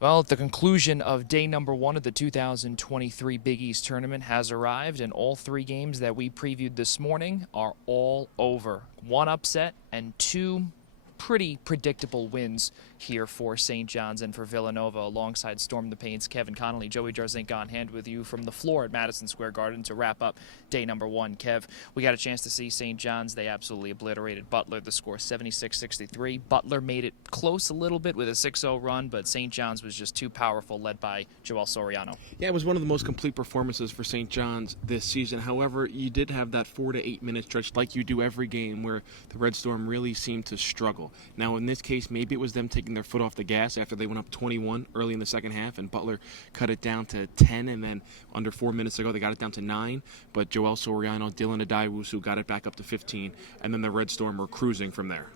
Well, the conclusion of day number one of the 2023 Big East Tournament has arrived, and all three games that we previewed this morning are all over. One upset and two pretty predictable wins here for St. John's and for Villanova, alongside Storm the Pain's Kevin Connelly. Joey Jarzynka on hand with you from the floor at Madison Square Garden to wrap up day number one. Kev, we got a chance to see St. John's. They absolutely obliterated Butler. The score 76-63. Butler made it close a little bit with a 6-0 run, but St. John's was just too powerful, led by Joel Soriano. Yeah, it was one of the most complete performances for St. John's this season. However, you did have that 4 to 8 minute stretch like you do every game where the Red Storm really seemed to struggle. Now, in this case, maybe it was them taking their foot off the gas after they went up 21 early in the second half, and Butler cut it down to 10, and then under 4 minutes ago, they got it down to 9. But Joel Soriano, Dylan Adaiwusu got it back up to 15, and then the Red Storm were cruising from there.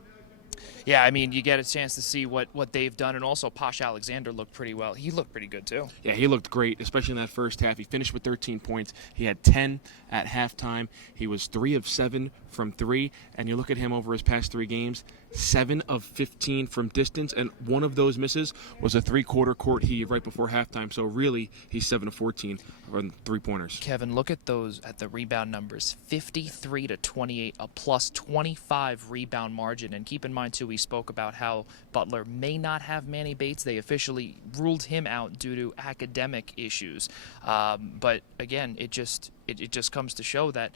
Yeah, I mean, you get a chance to see what they've done, and also Posh Alexander looked pretty well. He looked pretty good, too. Yeah, he looked great, especially in that first half. He finished with 13 points. He had 10 at halftime. He was 3 of 7 from 3, and you look at him over his past 3 games, 7 of 15 from distance, and one of those misses was a three-quarter court heave right before halftime. So really, he's 7 of 14 on three-pointers. Kevin, look at the rebound numbers. 53 to 28, a plus 25 rebound margin. And keep in mind, too, we spoke about how Butler may not have Manny Bates. They officially ruled him out due to academic issues. But again, it just comes to show that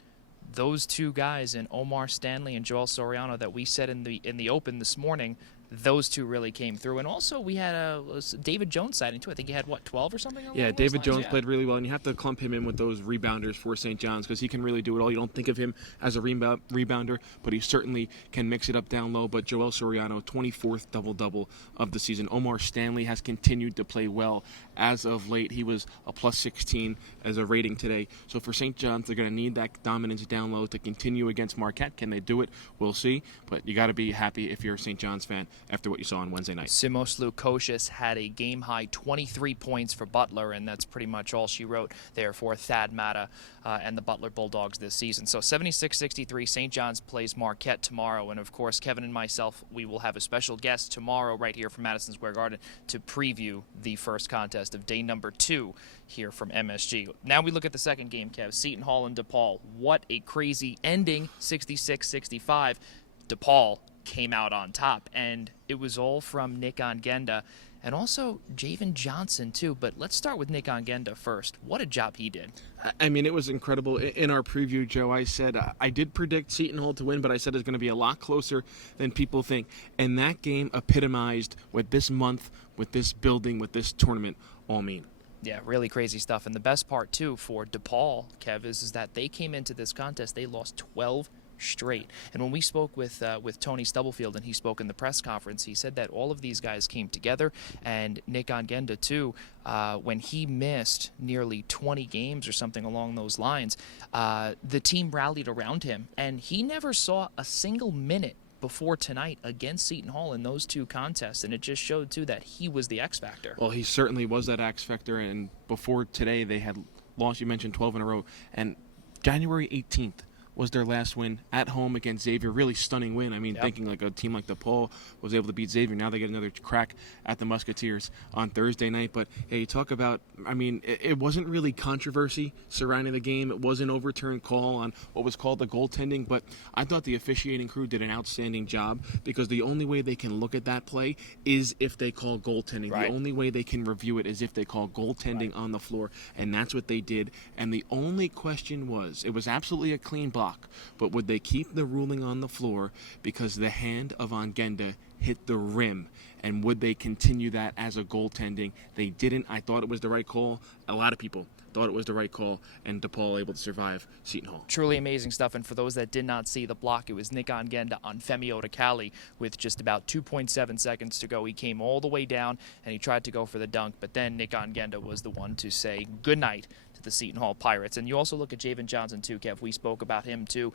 those two guys in Omar Stanley and Joel Soriano that we said in the open this morning, those two really came through. And also we had a David Jones sighting too. I think he had 12 or something. Yeah, David Jones played really well, and you have to clump him in with those rebounders for St. John's because he can really do it all. You don't think of him as a rebounder, but he certainly can mix it up down low. But Joel Soriano, 24th double-double of the season. Omar Stanley has continued to play well as of late. He was a plus 16 as a rating today. So for St. John's, they're going to need that dominance down low to continue against Marquette. Can they do it? We'll see. But you got to be happy if you're a St. John's fan after what you saw on Wednesday night. Simos Lukosius had a game-high 23 points for Butler, and that's pretty much all she wrote there for Thad Matta and the Butler Bulldogs this season. So 76-63, St. John's plays Marquette tomorrow, and of course, Kevin and myself, we will have a special guest tomorrow right here from Madison Square Garden to preview the first contest of day number 2 here from MSG. Now we look at the second game, Kev. Seton Hall and DePaul. What a crazy ending, 66-65. DePaul came out on top, and it was all from Nick Ongenda and also Javen Johnson too. But let's start with Nick Ongenda first. What a job he did. I mean, it was incredible. In our preview, Joe, I said I did predict Seton Hall to win, but I said it's going to be a lot closer than people think. And that game epitomized what this month, with this building, with this tournament all mean. Yeah, really crazy stuff. And the best part too for DePaul, Kev, is that they came into this contest, they lost 12 straight. And when we spoke with Tony Stubblefield, and he spoke in the press conference, he said that all of these guys came together, and Nick Ongenda too, when he missed nearly 20 games or something along those lines, the team rallied around him, and he never saw a single minute before tonight against Seton Hall in those two contests, and it just showed too that he was the X factor. Well, he certainly was that X factor, and before today they had lost, you mentioned 12 in a row, and January 18th was their last win at home against Xavier. Really stunning win. I mean, thinking like a team like DePaul was able to beat Xavier. Now they get another crack at the Musketeers on Thursday night. But yeah, you talk about, I mean, it wasn't really controversy surrounding the game. It was an overturned call on what was called the goaltending. But I thought the officiating crew did an outstanding job, because the only way they can look at that play is if they call goaltending. Right. The only way they can review it is if they call goaltending on the floor. And that's what they did. And the only question was, it was absolutely a clean block, but would they keep the ruling on the floor because the hand of Ongenda hit the rim? And would they continue that as a goaltending? They didn't. I thought it was the right call. A lot of people thought it was the right call, and DePaul able to survive Seton Hall. Truly amazing stuff. And for those that did not see the block, it was Nick Ongenda on Femi Odakali with just about 2.7 seconds to go. He came all the way down, and he tried to go for the dunk, but then Nick Ongenda was the one to say goodnight to the Seton Hall Pirates. And you also look at Javen Johnson too, Kev. We spoke about him too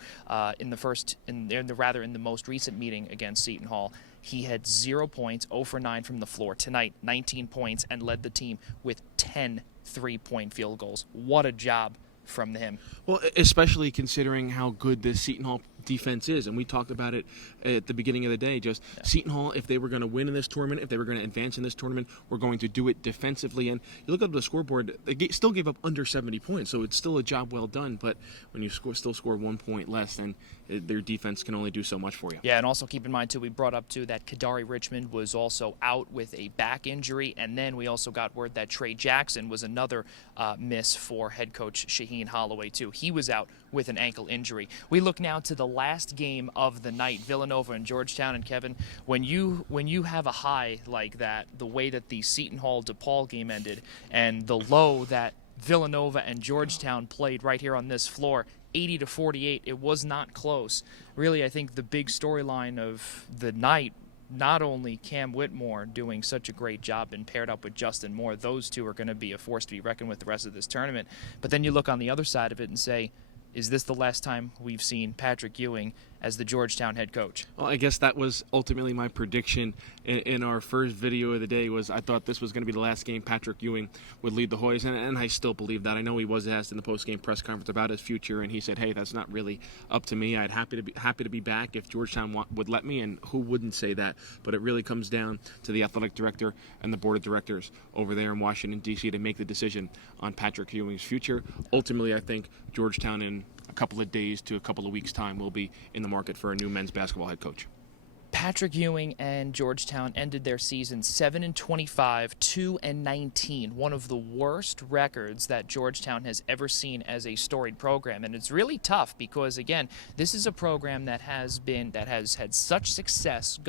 in the most recent meeting against Seton Hall. He had 0 points, 0 for 9 from the floor. Tonight, 19 points, and led the team with 10 three-point field goals. What a job from him. Well, especially considering how good this Seton Hall defense is, and we talked about it at the beginning of the day. Just Seton Hall, if they were going to win in this tournament, if they were going to advance in this tournament, we're going to do it defensively. And you look at the scoreboard, they still gave up under 70 points, so it's still a job well done. But when you still score 1 point less, then their defense can only do so much for you. Yeah, and also keep in mind, too, we brought up, too, that Kadari Richmond was also out with a back injury, and then we also got word that Trey Jackson was another miss for head coach Shaheen Holloway, too. He was out with an ankle injury. We look now to the last game of the night, Villanova and Georgetown. And Kevin, when you have a high like that, the way that the Seton Hall DePaul game ended, and the low that Villanova and Georgetown played right here on this floor, 80-48, it was not close. Really, I think the big storyline of the night, not only Cam Whitmore doing such a great job and paired up with Justin Moore, those two are going to be a force to be reckoned with the rest of this tournament. But then you look on the other side of it and say, is this the last time we've seen Patrick Ewing as the Georgetown head coach? Well, I guess that was ultimately my prediction in our first video of the day. Was I thought this was going to be the last game Patrick Ewing would lead the Hoyas, and I still believe that. I know he was asked in the post-game press conference about his future, and he said, "Hey, that's not really up to me. I'd happy to be back if Georgetown would let me." And who wouldn't say that? But it really comes down to the athletic director and the board of directors over there in Washington D.C. to make the decision on Patrick Ewing's future. Ultimately, I think Georgetown in a couple of days to a couple of weeks' time will be in the market for a new men's basketball head coach. Patrick Ewing and Georgetown ended their season 7-25, 2-19, one of the worst records that Georgetown has ever seen as a storied program. And it's really tough because, again, this is a program that has had such success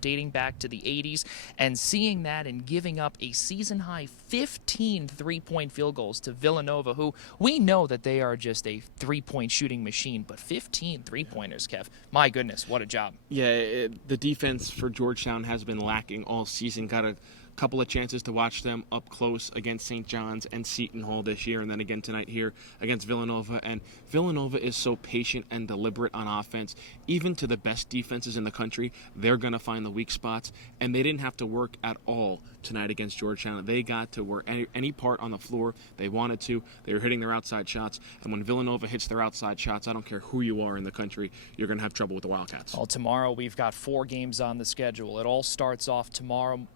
dating back to the 80s, and seeing that and giving up a season-high 15 three-point field goals to Villanova, who we know that they are just a three-point shooting machine, but 15 three-pointers, Kev. My goodness, what a job. Yeah, the defense for Georgetown has been lacking all season. Got a couple of chances to watch them up close against St. John's and Seton Hall this year, and then again tonight here against Villanova. And Villanova is so patient and deliberate on offense. Even to the best defenses in the country, they're going to find the weak spots, and they didn't have to work at all tonight against Georgetown. They got to work any part on the floor they wanted to. They were hitting their outside shots, and when Villanova hits their outside shots, I don't care who you are in the country, you're going to have trouble with the Wildcats. Well, tomorrow we've got 4 games on the schedule. It all starts off tomorrow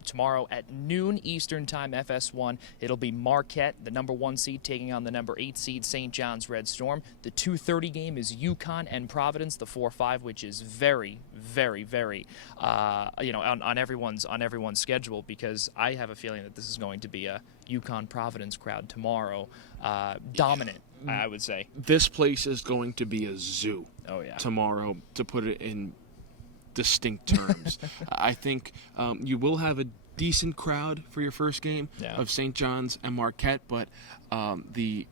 at noon Eastern Time, FS1. It'll be Marquette, the number 1 seed, taking on the number 8 seed, St. John's Red Storm. The 2:30 game is UConn and Providence, the 4-5, which is very, very, very, on everyone's schedule, because I have a feeling that this is going to be a UConn Providence crowd tomorrow. Dominant, I would say. This place is going to be a zoo. Oh, yeah. Tomorrow, to put it in distinct terms. I think you will have a decent crowd for your first game of St. John's and Marquette, but the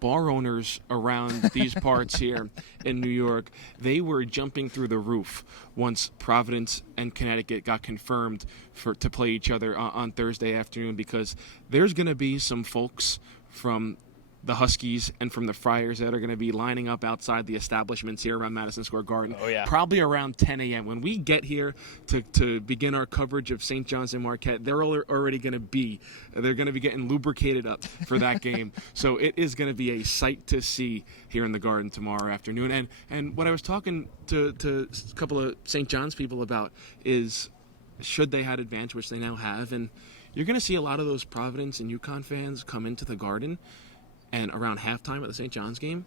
bar owners around these parts here in New York, they were jumping through the roof once Providence and Connecticut got confirmed to play each other on Thursday afternoon, because there's going to be some folks from the Huskies and from the Friars that are going to be lining up outside the establishments here around Madison Square Garden. Oh, yeah. Probably around 10 a.m. When we get here to begin our coverage of St. John's and Marquette, they're already going to be getting lubricated up for that game. So it is going to be a sight to see here in the Garden tomorrow afternoon. And what I was talking to a couple of St. John's people about is, should they had advantage, which they now have, and you're going to see a lot of those Providence and UConn fans come into the Garden, and around halftime at the St. John's game,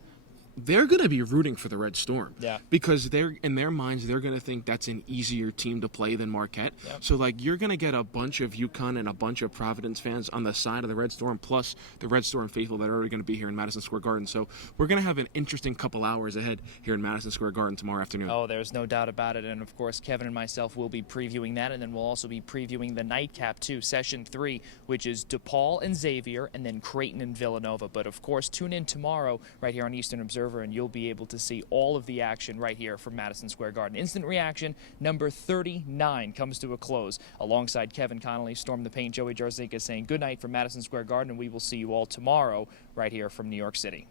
they're going to be rooting for the Red Storm. Yeah. Because in their minds, they're going to think that's an easier team to play than Marquette. Yep. So, you're going to get a bunch of UConn and a bunch of Providence fans on the side of the Red Storm, plus the Red Storm faithful that are already going to be here in Madison Square Garden. So, we're going to have an interesting couple hours ahead here in Madison Square Garden tomorrow afternoon. Oh, there's no doubt about it. And, of course, Kevin and myself will be previewing that, and then we'll also be previewing the nightcap, too, Session 3, which is DePaul and Xavier, and then Creighton and Villanova. But, of course, tune in tomorrow right here on Eastern Observer, and you'll be able to see all of the action right here from Madison Square Garden. Instant Reaction number 39 comes to a close. Alongside Kevin Connelly, Storm the Paint, Joey Jarzynka saying good night from Madison Square Garden, and we will see you all tomorrow right here from New York City.